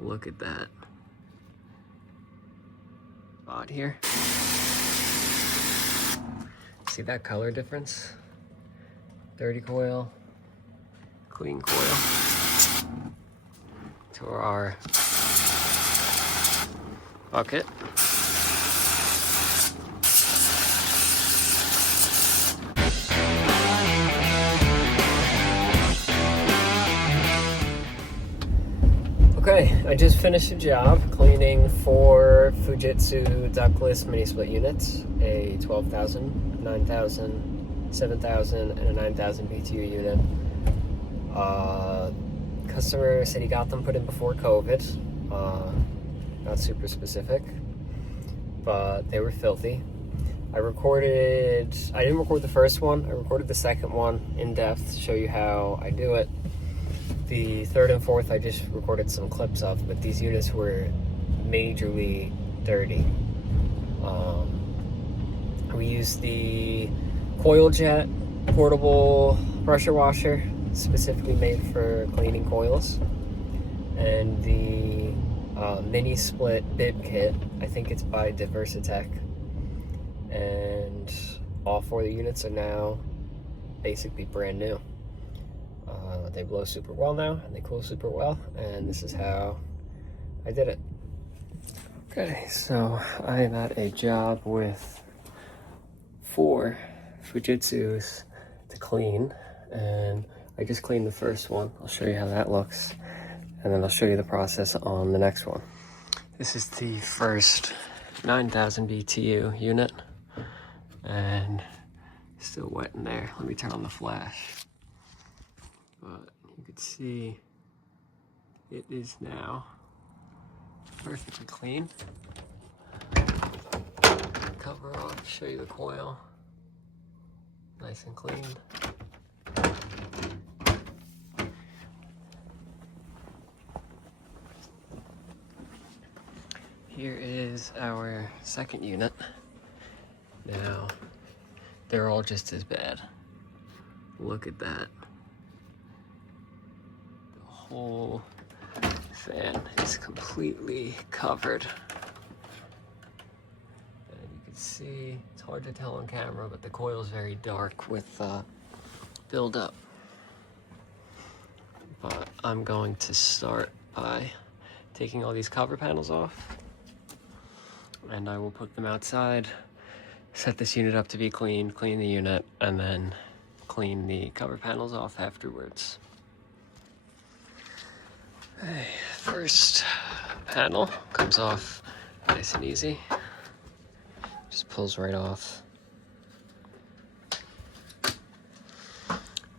Look at that. Spot here. See that color difference? Dirty coil, clean coil. To our bucket. Okay, I just finished a job cleaning 4 Fujitsu ductless mini split units, a 12,000, 9,000, 7,000, and a 9,000 BTU unit. Customer said he got them put in before COVID. Not super specific, but they were filthy. I didn't record the first one, I recorded the second one in depth to show you how I do it. The third and fourth I just recorded some clips of, but these units were majorly dirty. We used the Coil Jet portable pressure washer, specifically made for cleaning coils, and the mini split bib kit. I think it's by Diversitech, and all 4 of the units are now basically brand new. They blow super well now, and they cool super well, and this is how I did it. Okay, so I am at a job with 4 Fujitsus to clean, and I just cleaned the first one. I'll show you how that looks, and then I'll show you the process on the next one. This is the first 9,000 BTU unit, and it's still wet in there. Let me turn on the flash. But you can see it is now perfectly clean. Cover off, show you the coil. Nice and clean. Here is our second unit. Now, they're all just as bad. Look at that. The whole fan is completely covered. And you can see, it's hard to tell on camera, but the coil is very dark with buildup. But I'm going to start by taking all these cover panels off, and I will put them outside, set this unit up to be clean, clean the unit, and then clean the cover panels off afterwards. Okay, first panel comes off nice and easy. Just pulls right off. And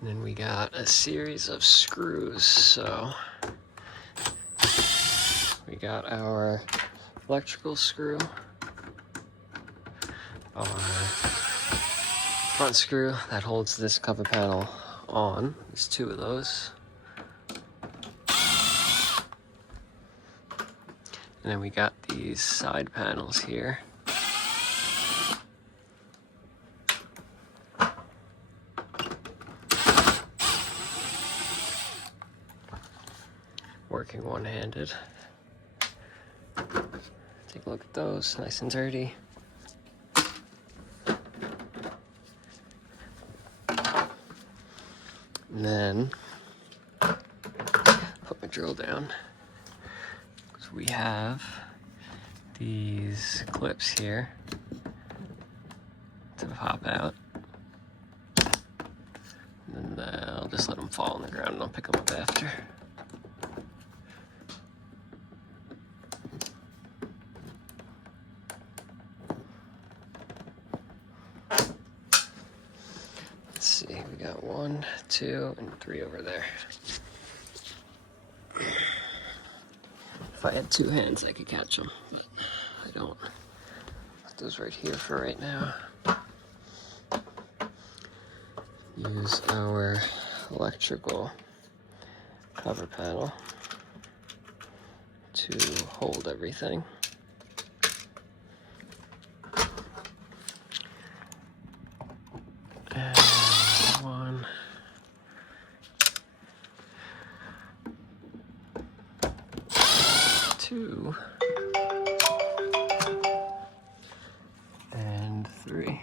then we got a series of screws. So we got our electrical screw, our front screw that holds this cover panel on. There's 2 of those. And then we got these side panels here. Working one-handed. Take a look at those, nice and dirty. And then put my drill down. We have these clips here to pop out, and then I'll just let them fall on the ground and I'll pick them up after. Let's see, we got 1, 2, and 3 over there. If I had 2 hands, I could catch them, but I don't. Put those right here for right now. Use our electrical cover panel to hold everything. And 1. 2 and 3.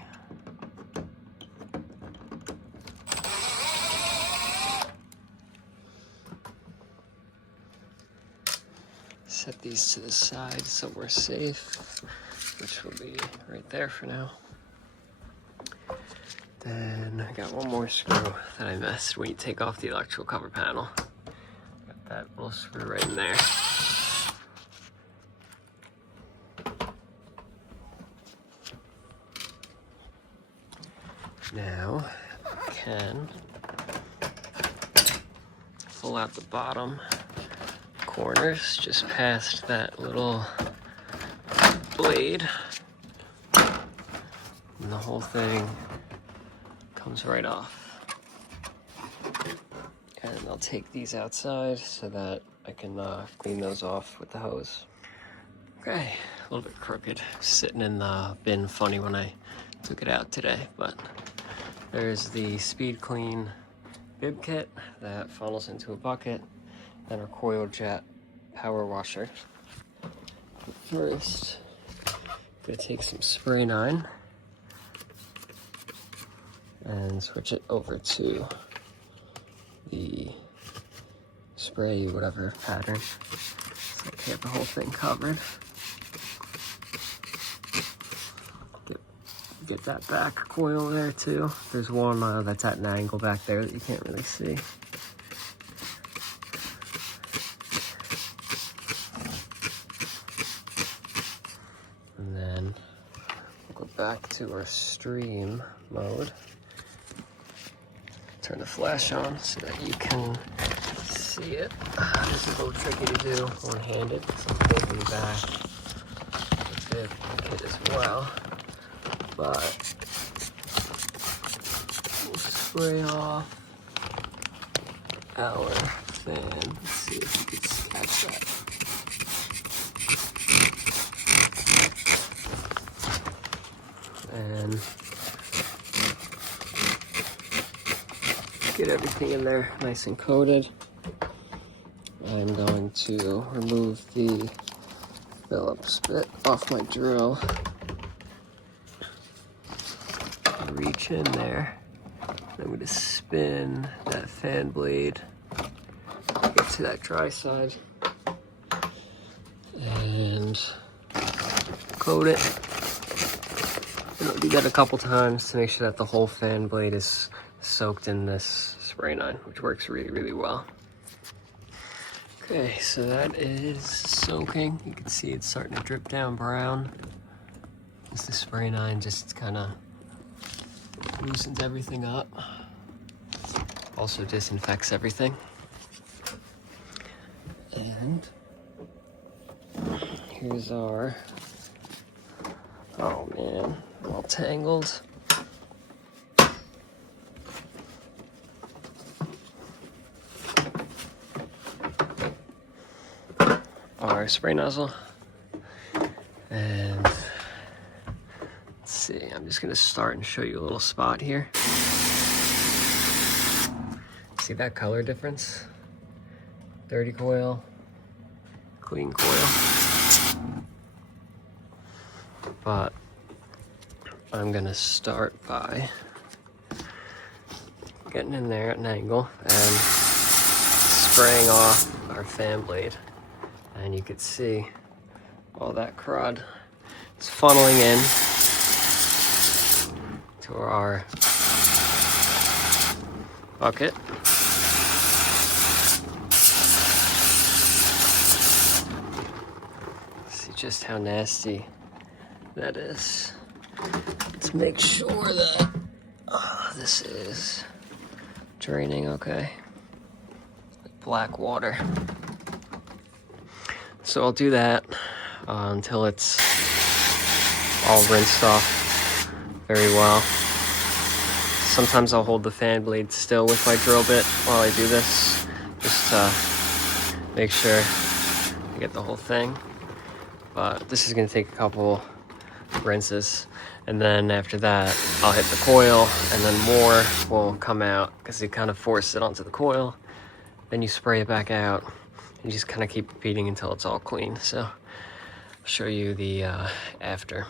Set these to the side so we're safe, which will be right there for now. Then I got one more screw that I missed when you take off the electrical cover panel. Got that little screw right in there. Now I can pull out the bottom corners just past that little blade, and the whole thing comes right off. And I'll take these outside so that I can clean those off with the hose. Okay, a little bit crooked, sitting in the bin funny when I took it out today, but there's the Speed Clean bib kit that funnels into a bucket, and our coil jet power washer. But first, I'm gonna take some spray 9 and switch it over to the spray whatever pattern, so I can get the whole thing covered. Get that back coil there too. There's one that's at an angle back there that you can't really see. And then we'll go back to our stream mode. Turn the flash on so that you can see it. This is a little tricky to do one-handed, so I'm taking back the bib kit as well. But we'll spray off our fan. Let's see if you can catch that. And get everything in there nice and coated. I'm going to remove the Phillips bit off my drill. Reach in there. I'm going to spin that fan blade, get to that dry side, and coat it. And I'll do that a couple times to make sure that the whole fan blade is soaked in this spray 9, which works really, really well. Okay, so that is soaking. You can see it's starting to drip down brown. As the spray 9 just kind of loosens everything up. Also disinfects everything. And here's our, oh man, all tangled. Our spray nozzle. And let's see, I'm just gonna start and show you a little spot here. See that color difference? Dirty coil, clean coil. But I'm gonna start by getting in there at an angle and spraying off our fan blade. And you can see all that crud is funneling in to our bucket. See just how nasty that is. Let's make sure that this is draining okay. Black water. So I'll do that until it's all rinsed off very well. Sometimes I'll hold the fan blade still with my drill bit while I do this, just to make sure I get the whole thing. But this is gonna take a couple rinses, and then after that I'll hit the coil, and then more will come out because you kind of force it onto the coil. Then you spray it back out, You just kind of keep repeating until it's all clean. So I'll show you the after.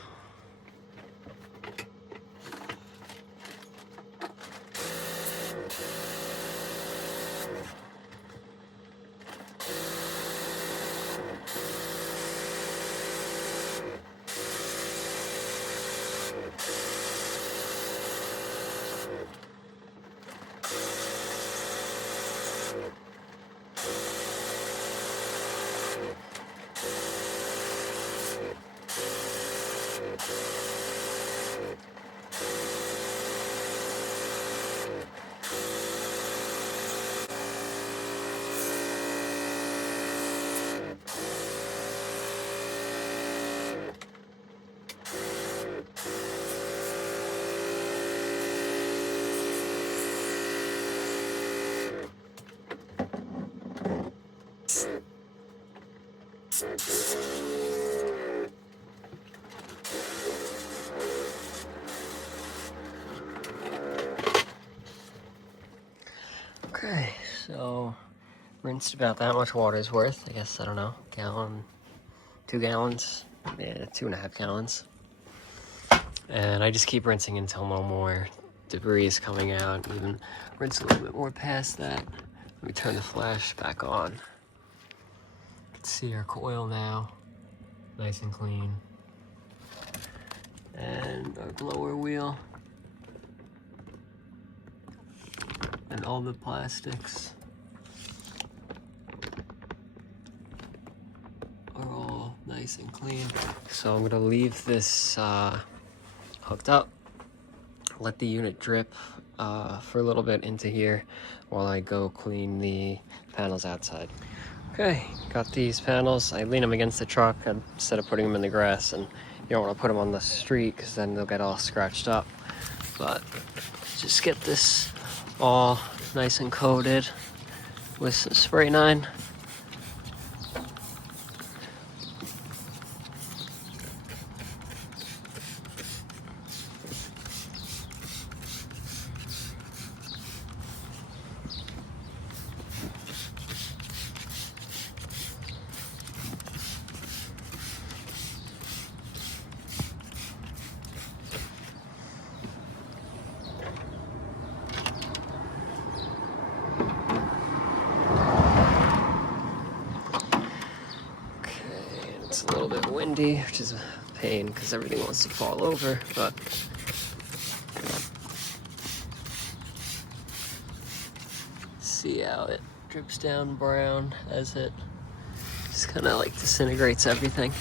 Okay, so rinsed about that much water's worth. I guess, I don't know, gallon, 2 gallons, yeah, 2.5 gallons. And I just keep rinsing until no more debris is coming out. Even rinse a little bit more past that. Let me turn the flash back on. You can see our coil now, nice and clean. And our blower wheel. And all the plastics are all nice and clean. So I'm gonna leave this hooked up, let the unit drip for a little bit into here while I go clean the panels outside. Okay, got these panels. I lean them against the truck instead of putting them in the grass, and you don't want to put them on the street because then they'll get all scratched up. But just get this all nice and coated with some spray nine. It's a little bit windy, which is a pain because everything wants to fall over, but see how it drips down brown as it just kind of like disintegrates everything.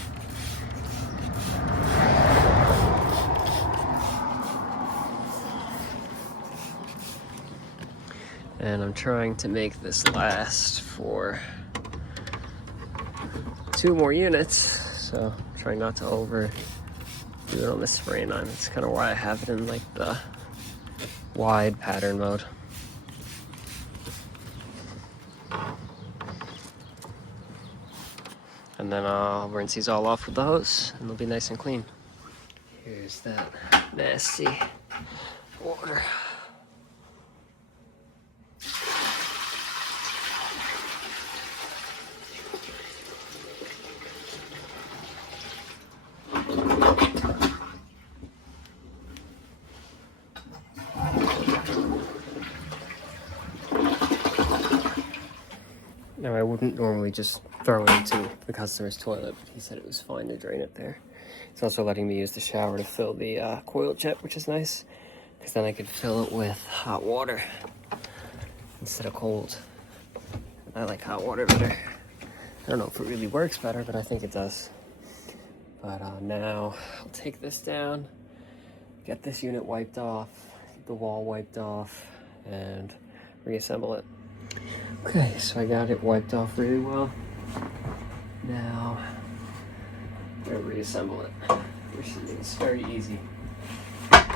And I'm trying to make this last for 2 more units, so I'm trying not to overdo it on the spray nine. That's kind of why I have it in like the wide pattern mode. And then I'll rinse these all off with the hose and they'll be nice and clean. Here's that nasty water. Now, I wouldn't normally just throw it into the customer's toilet, but he said it was fine to drain it there. He's also letting me use the shower to fill the coil jet, which is nice, because then I could fill it with hot water instead of cold. I like hot water better. I don't know if it really works better, but I think it does. But now I'll take this down, get this unit wiped off, get the wall wiped off, and reassemble it. Okay, so I got it wiped off really well. Now I'm gonna reassemble it, which is very easy. Line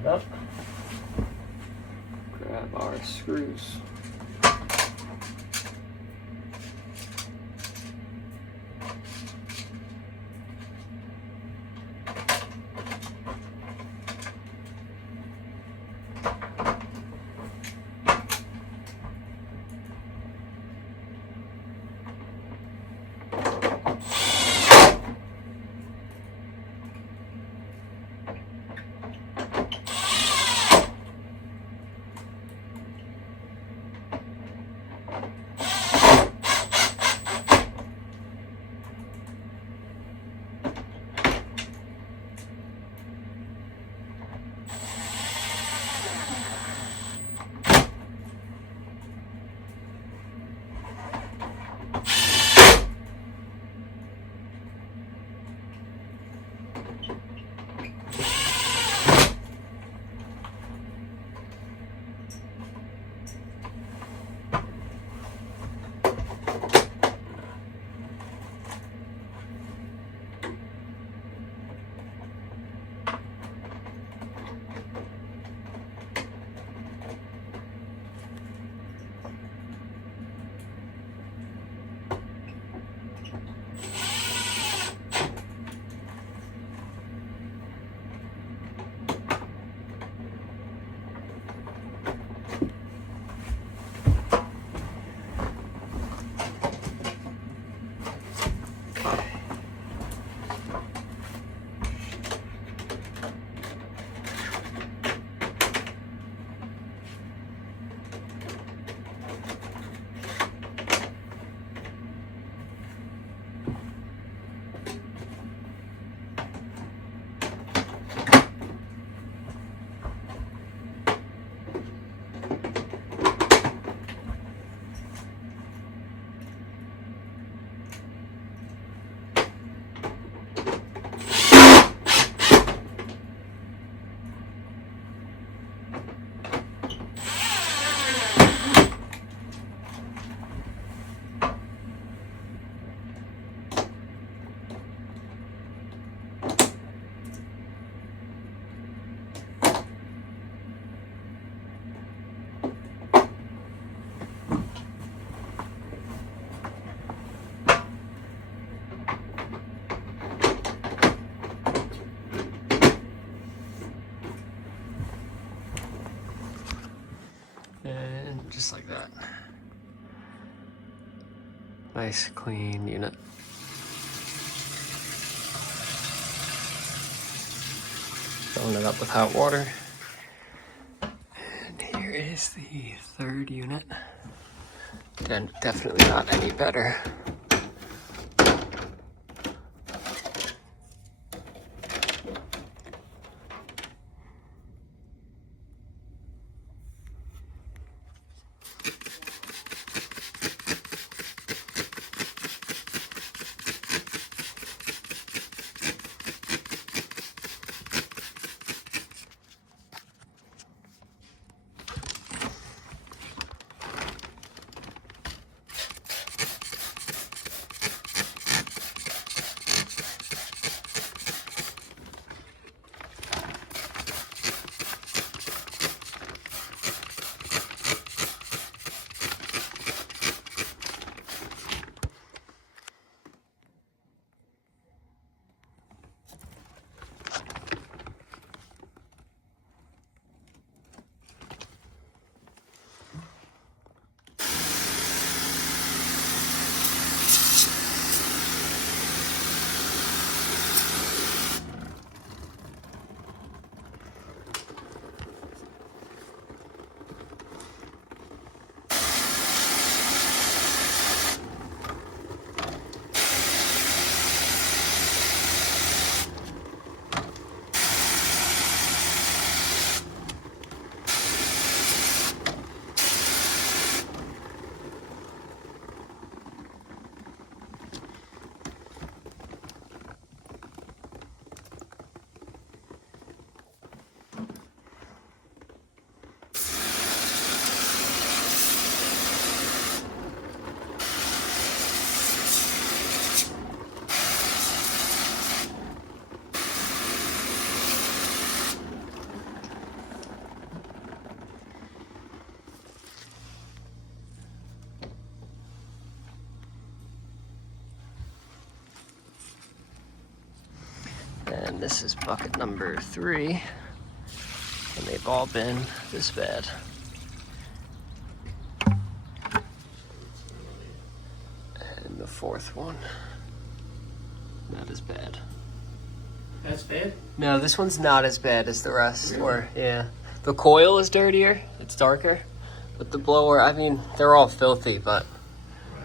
it up. Grab our screws. just like that. Nice clean unit. Filling it up with hot water. And here is the third unit. Again, definitely not any better. And this is bucket number 3, and they've all been this bad. And the 4th one, not as bad. That's bad? No, this one's not as bad as the rest. Really? Or, yeah. The coil is dirtier, it's darker, but the blower, I mean, they're all filthy, but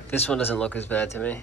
this one doesn't look as bad to me.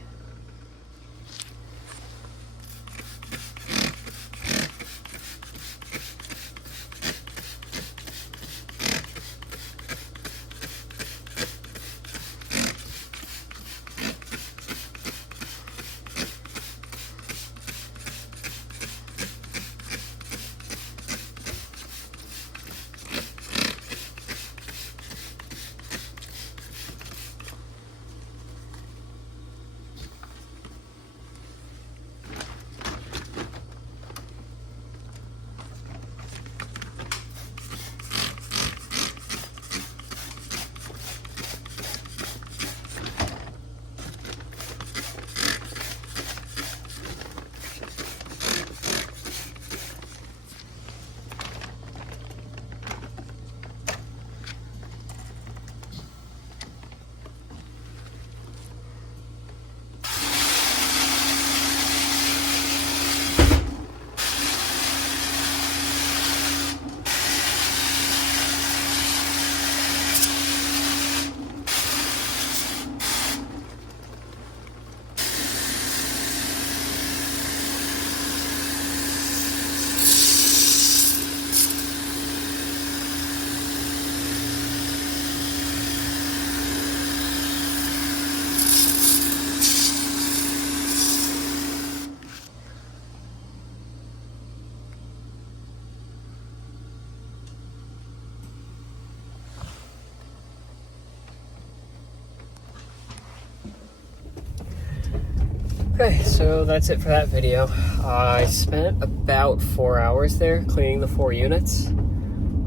Okay, so that's it for that video. I spent about 4 hours there cleaning the 4 units.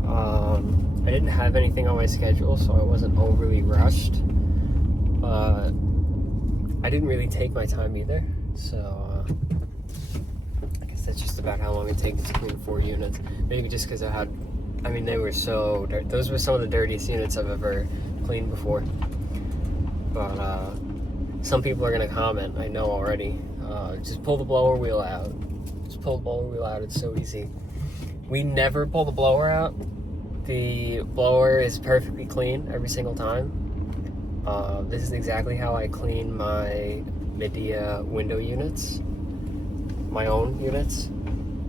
I didn't have anything on my schedule, so I wasn't overly rushed. But I didn't really take my time either, so I guess that's just about how long it takes to clean 4 units. Maybe just because I mean, they were so dirty. Those were some of the dirtiest units I've ever cleaned before. But some people are gonna comment, I know already. Just pull the blower wheel out. Just pull the blower wheel out, it's so easy. We never pull the blower out. The blower is perfectly clean every single time. This is exactly how I clean my Medea window units, my own units.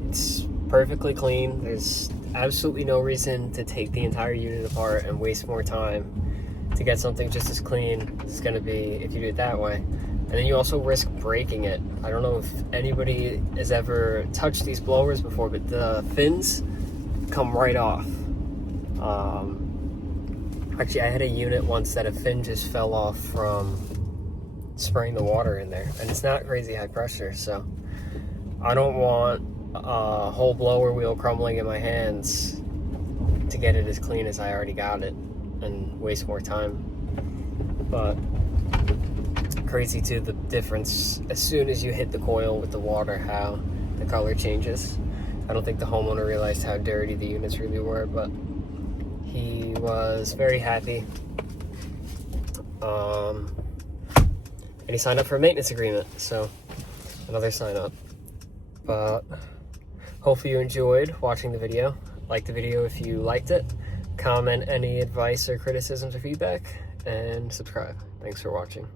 It's perfectly clean. There's absolutely no reason to take the entire unit apart and waste more time to get something just as clean as it's gonna be if you do it that way. And then you also risk breaking it. I don't know if anybody has ever touched these blowers before, but the fins come right off. Actually, I had a unit once that a fin just fell off from spraying the water in there, and it's not crazy high pressure, so I don't want a whole blower wheel crumbling in my hands to get it as clean as I already got it and waste more time. But crazy too, the difference as soon as you hit the coil with the water, how the color changes. I don't think the homeowner realized how dirty the units really were, but he was very happy. And he signed up for a maintenance agreement, so another sign up. But hopefully you enjoyed watching the video. Like the video if you liked it. Comment any advice or criticisms or feedback, and subscribe. Thanks for watching.